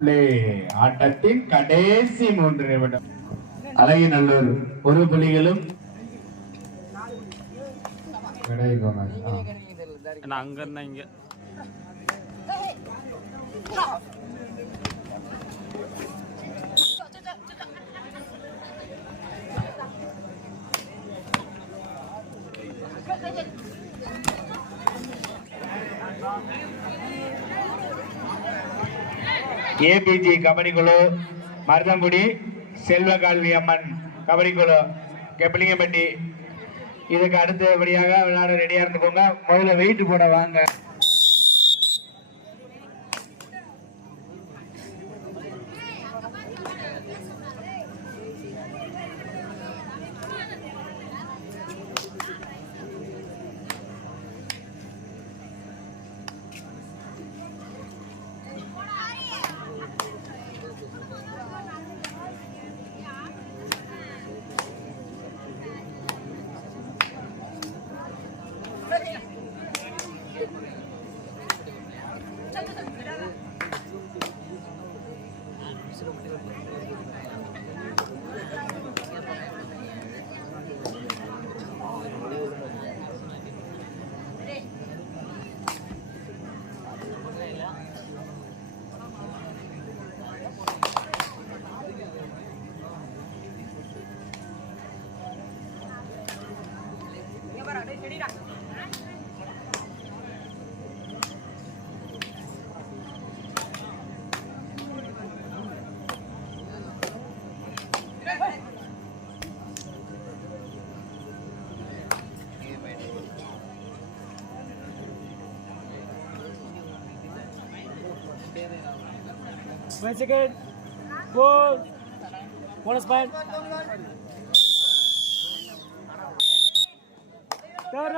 ஆட்டத்தின் கடைசி 3 நிமிடம். அழகிநல்லூர் 1 புள்ளிகளும் அங்க இருந்தா இங்க ஏபிஜி கபடி குழு மருதங்குடி செல்வகால்வி அம்மன் கபடி குழு கெப்பலிங்கப்பட்டி இதுக்கு அடுத்தபடியாக விளையாட ரெடியா இருந்துக்கோங்க. முதல்ல வெயிட் போட வாங்க. One second. Goal. Bonus point. Turn.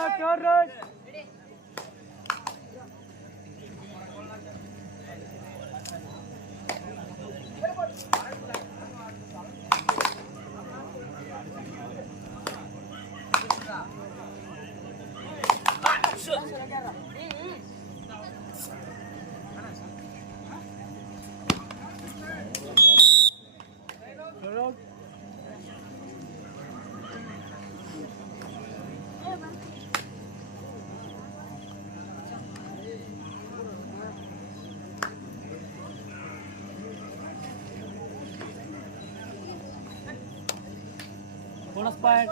Bonus point.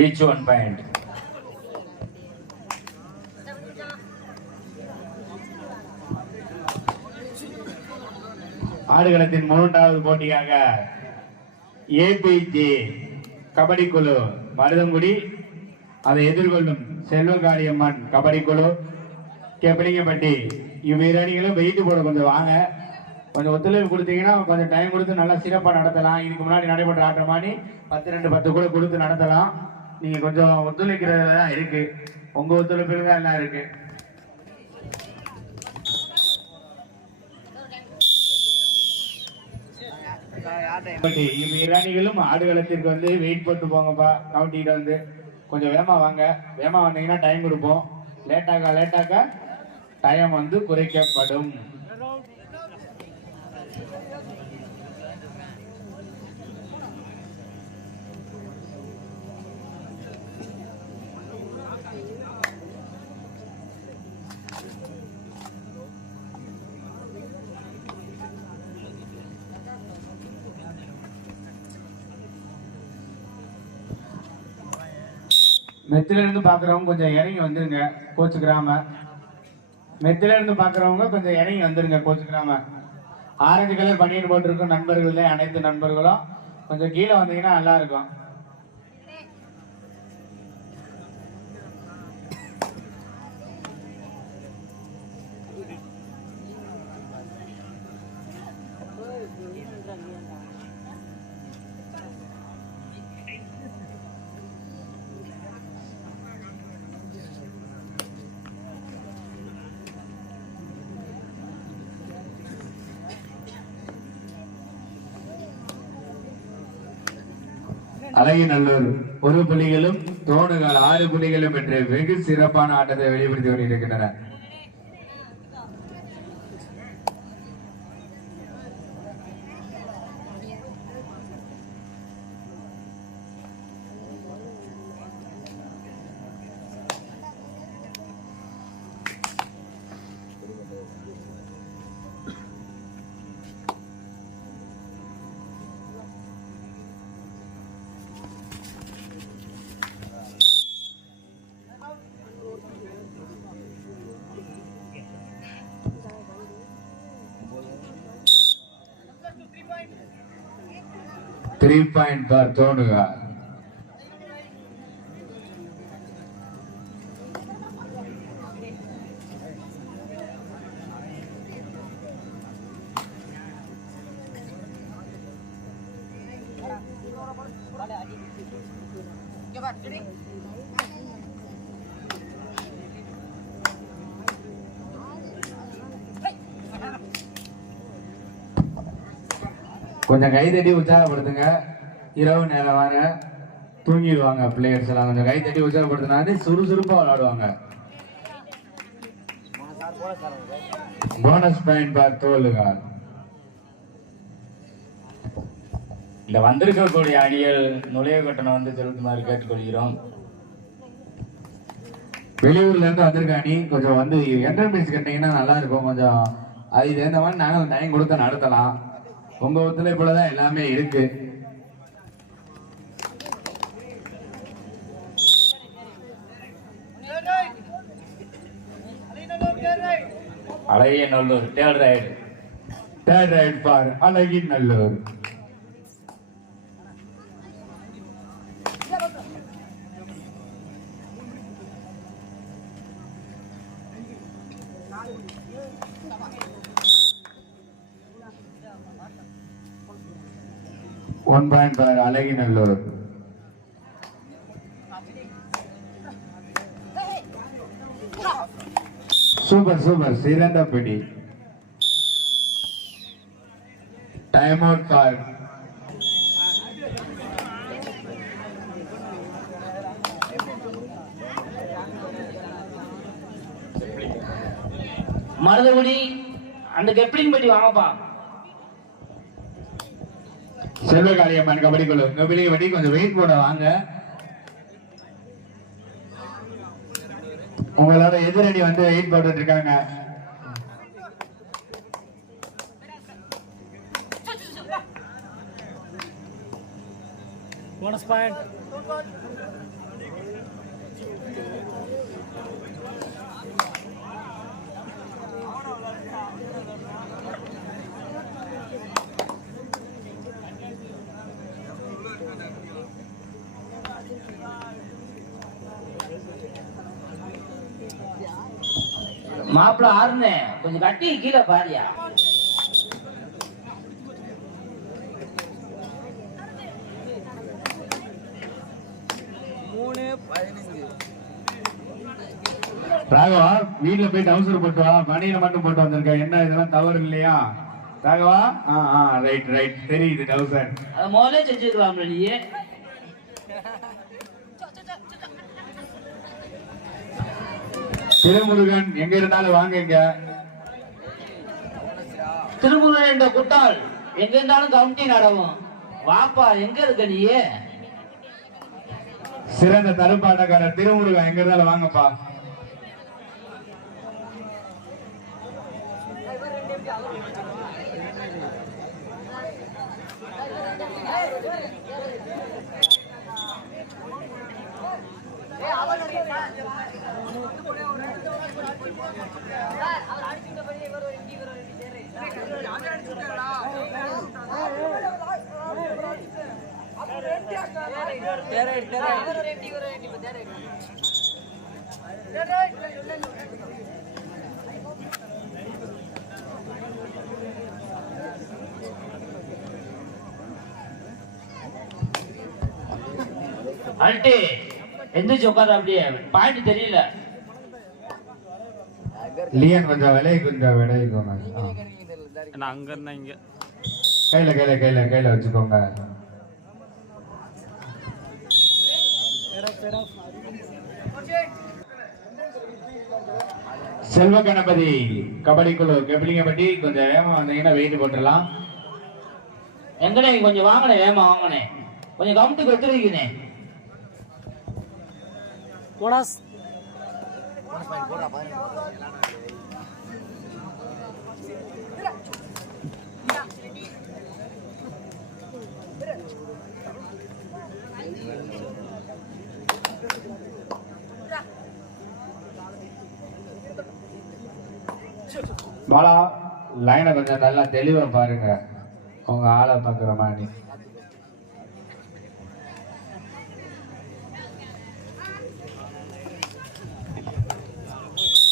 Each 1 point. ஆடுகளத்தின் 3வது போட்டியாக ஏபிஜி கபடி குழு மருதங்குடி அதை எதிர்கொள்ளும் செல்வகாளியம்மன் கபடி குழு கெப்பலிங்கப்பட்டி இவ்விரு அணிகளும் வெயிட் போட கொஞ்சம் வாங்க. கொஞ்சம் ஒத்துழைப்பு கொடுத்தீங்கன்னா கொஞ்சம் டைம் கொடுத்து நல்லா சிறப்பாக நடத்தலாம். இதுக்கு முன்னாடி நடைபெற்ற ஆட்டம் மாதிரி 10-2-10 கூட கொடுத்து நடத்தலாம். நீங்க கொஞ்சம் ஒத்துழைக்கிறதுல தான் இருக்கு. உங்க ஒத்துழைப்பில் தான் எல்லாம் இருக்கு. இவ்விரு அணிகளும் ஆடுகளத்திற்கு வந்து வெயிட் போட்டு போங்கப்பா. கவுண்டிகிட்ட வந்து கொஞ்சம் வேகமா வாங்க. வேகமா வந்தீங்கன்னா டைம் கொடுப்போம். லேட்டாக டைம் வந்து குறைக்கப்படும். மெத்தில இருந்து பாக்குறவங்க கொஞ்சம் இறங்கி வந்துருங்க. கோச்சு கிராம மெத்தில இருந்து பாக்குறவங்க கொஞ்சம் இறங்கி வந்துருங்க. கோச்சு கிராம ஆரஞ்சு கலர் பனியன் போட்டிருக்கும் நண்பர்கள் அனைத்து நண்பர்களும் கொஞ்சம் கீழே வந்தீங்கன்னா நல்லா இருக்கும். அழகிநல்லூர் 1 புள்ளிகளும் தோணுகள் 6 புள்ளிகளும் பெற்று வெகு சிறப்பான ஆட்டத்தை வெளிப்படுத்தி கொண்டிருக்கின்றன. Three point for தோணுகா. கொஞ்சம் கைதட்டி உற்சாகப்படுத்துங்க. இரவு நேரம் வாங்க, தூங்கிடுவாங்க பிளேயர்ஸ் எல்லாம். கொஞ்சம் கைதட்டி உற்சாகப்படுத்தினாலே சுறுசுறுப்பா விளையாடுவாங்க. Bonus point for தோலுகா. இந்த வந்திருக்கக்கூடிய அணிகள் நுழைவு கட்டணம் வந்து செலுத்துமாறு கேட்டுக்கொள்கிறோம். வெளியூர்ல இருந்து வந்திருக்க அணி கொஞ்சம் வந்து என்ட்ரன்ஸ் கட்டிங்கன்னா நல்லா இருக்கும். கொஞ்சம் அது தகுந்த மாதிரி நாங்கள் டைம் கொடுத்து நடத்தலாம். உங்க ஒத்துழைப்புலதான் எல்லாமே இருக்கு. அழகிய நல்லூர் தேர்ட் ரைட் ஃபார் அழகின் நல்லூர். One point for அழகின் நல்லூர். சூப்பர் சூப்பர் சிறந்த பிடி. Time out for Marudhakudi. அந்த கெப்ளிங் பட்டி வாங்கப்பா. செல்வகாளியம்மன் கபடி குழு கபடி பட்டி கொஞ்சம் வெயிட் போட வாங்க. உங்களோட எதிரணி வந்து வெயிட் போட்டுட்டு இருக்காங்க. Bonus point. மாப்பிள்ள ஆறுனே கொஞ்சம் கட்டி கீழே பாரியா. ராகவா வீட்டுல போய் டவுசர் போட்டு வா. மணியில மட்டும் போட்டு வந்திருக்க. என்ன இதெல்லாம் தவறு இல்லையா ராகவா? ரைட் ரைட் தெரியுது டவுசர். அத முதல்ல செஞ்சுக்கலாம்ல நீ. திருமுருகன் எங்க இருந்தாலும் வாங்க. இங்க திருமுருகன் என்ற குட்டால் எங்க இருந்தாலும் கவுண்டி நடவும். வாப்பா எங்க இருக்க நீ? சிறந்த தருப்பாட்டக்காரர் திருமுருகன் எங்க இருந்தாலும் வாங்கப்பா. அல்டி எந்திரிச்சு உட்கார. அப்படியே பாயிண்ட் தெரியல. லியன் கொஞ்சம் விலை கொஞ்சம் விளைவிக்கோங்க. அங்க இருந்தா இங்க கையில கையில கையில கையில வச்சுக்கோங்க. செல்வ கணபதி கபடி குழு கெப்பிலிங்கப்பட்டி கொஞ்சம் வேகமா வந்தீங்கன்னா வெயிட் போட்டுடலாம். எங்கனே கொஞ்சம் வாங்கினே வேமா வாங்கினே கொஞ்சம் கவுண்ட்டுக்கு எடுத்துருக்கீங்க போடாஸ் பாலா லைனை கொஞ்சம் நல்லா தெளிவா பாருங்க, உங்க ஆளை பாக்குற மாதிரி.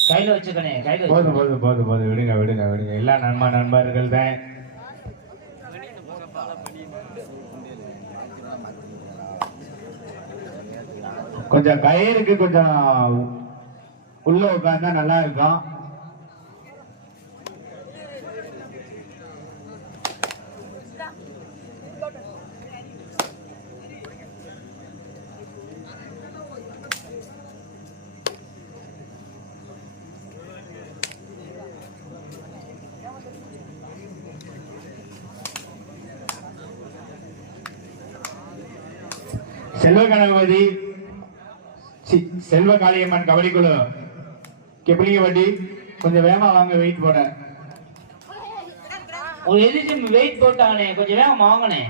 கையில வச்சுக்கணே கையில போதும் போதும் போதும் போதும், விடுங்க விடுங்க விடுங்க, எல்லாம் நண்பர்கள் தான். கொஞ்சம் கயிறுக்கு கொஞ்சம் உள்ள உட்கார்ந்தா நல்லா இருக்கும். செல்வ கணபதி செல்வ காளியம்மன் கபடி குழு கெப்பிலிங்கப்பட்டி கொஞ்சம் வேகமா வாங்க, வெயிட் போட. ஒரு எதிர்த்து வெயிட் போட்டாங்கண்ணே, கொஞ்சம் வேகம் வாங்கினே.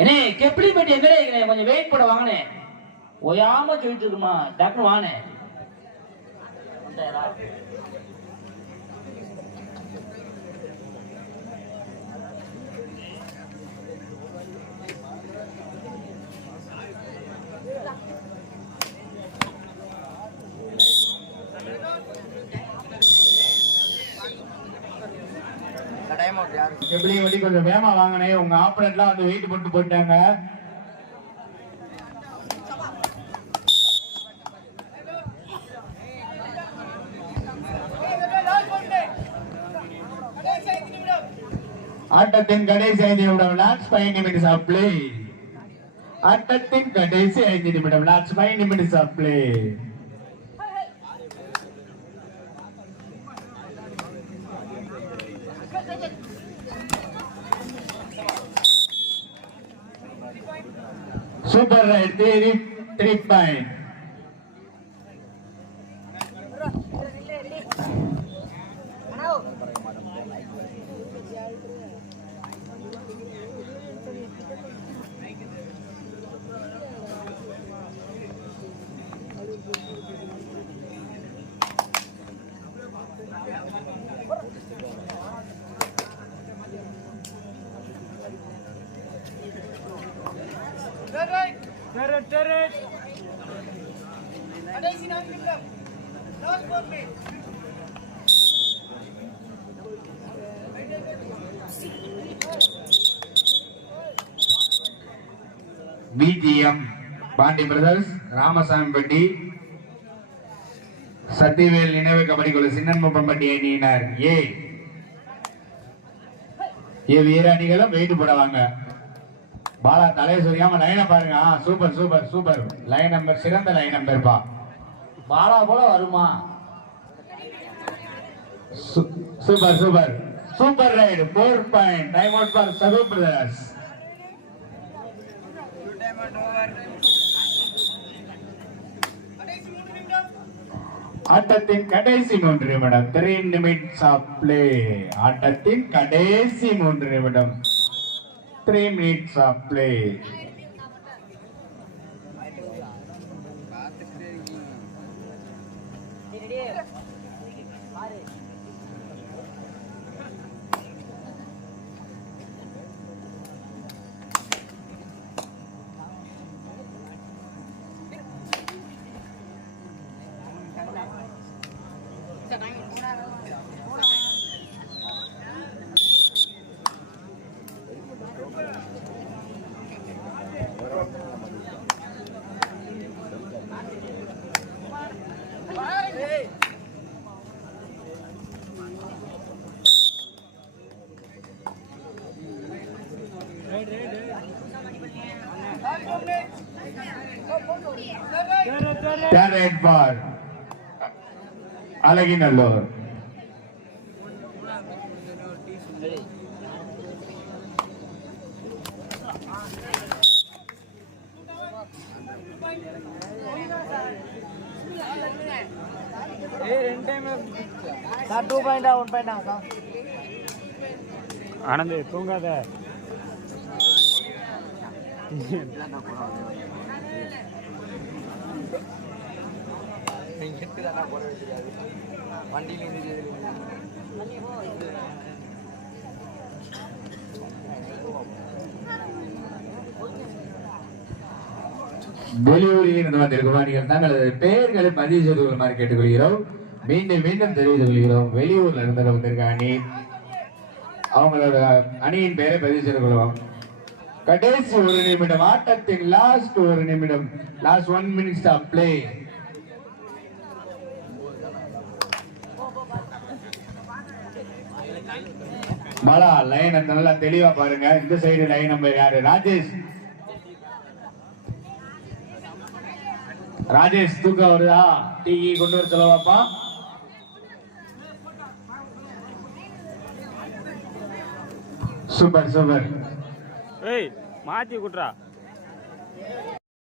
என்ன கெப்பிலி பெட்டி எங்க கொஞ்சம் வெயிட் போட வாங்கினே, ஓயாம சொல்லிட்டு இருக்குமா, டாக்டர் வானே. கெப்பிலிங்கப்பட்டி கொஞ்சம் வேகமா வாங்கினே, உங்க ஆப்பரேட்லாம் வந்து வெயிட் போட்டு போயிட்டாங்க. ஆட்டத்தின் கடைசி 5 நிமிடம், லாஸ்ட் 5 minutes of play. ஆட்டத்தின் கடைசி 5 நிமிடம், last 5 minutes of play. Super raid, 3 point. BGM Pandi brothers Ramasamypatti Sakthivel நினைவு கபடி குழு சின்னன்பட்டி அணியினர் ஏ வீரணிகளும் வெயிட் போடுவாங்க. பாலா தலையை சொல்லாம லைனை பாருங்க. Super super super line number, சிறந்த லைன் நம்பர் பா. பாலா போல வருமா? Super super super raid, 4 point. Time out for Saku brothers. ஆட்டத்தின் கடைசி 3 நிமிடம், 3 minutes of play. ஆட்டத்தின் கடைசி 3 நிமிடம், 3 minutes of play. Third red for Alaginallur. Anand தூங்காத. வெளியூரில் இருந்து வந்திருக்கும் நீங்கள் தங்களது பெயர்களை பதிவு செய்து கொள்ளுமாறு கேட்டுக்கொள்கிறோம். மீண்டும் மீண்டும் தெரிவித்துக் கொள்கிறோம். வெளியூர்ல இருந்து வந்திருக்க அணி அவங்களோட அணியின் பெயரை பதிவு செய்து கொள்வோம். கடைசி ஒரு நிமிடம் ஆட்டத்தின் லாஸ்ட் ஒரு நிமிடம், லாஸ்ட் 1 minute ஆஃப் பிளே. மலா லைன் நல்லா தெளிவா பாருங்க. இந்த சைடு லைன் நம்பர் யாரு? ராஜேஷ். ராஜேஷ் தூக்கம் வருதா? டீ கொண்டு வர சொல்லவாப்பா. Super super. ஏய் மாத்தி குட்றா.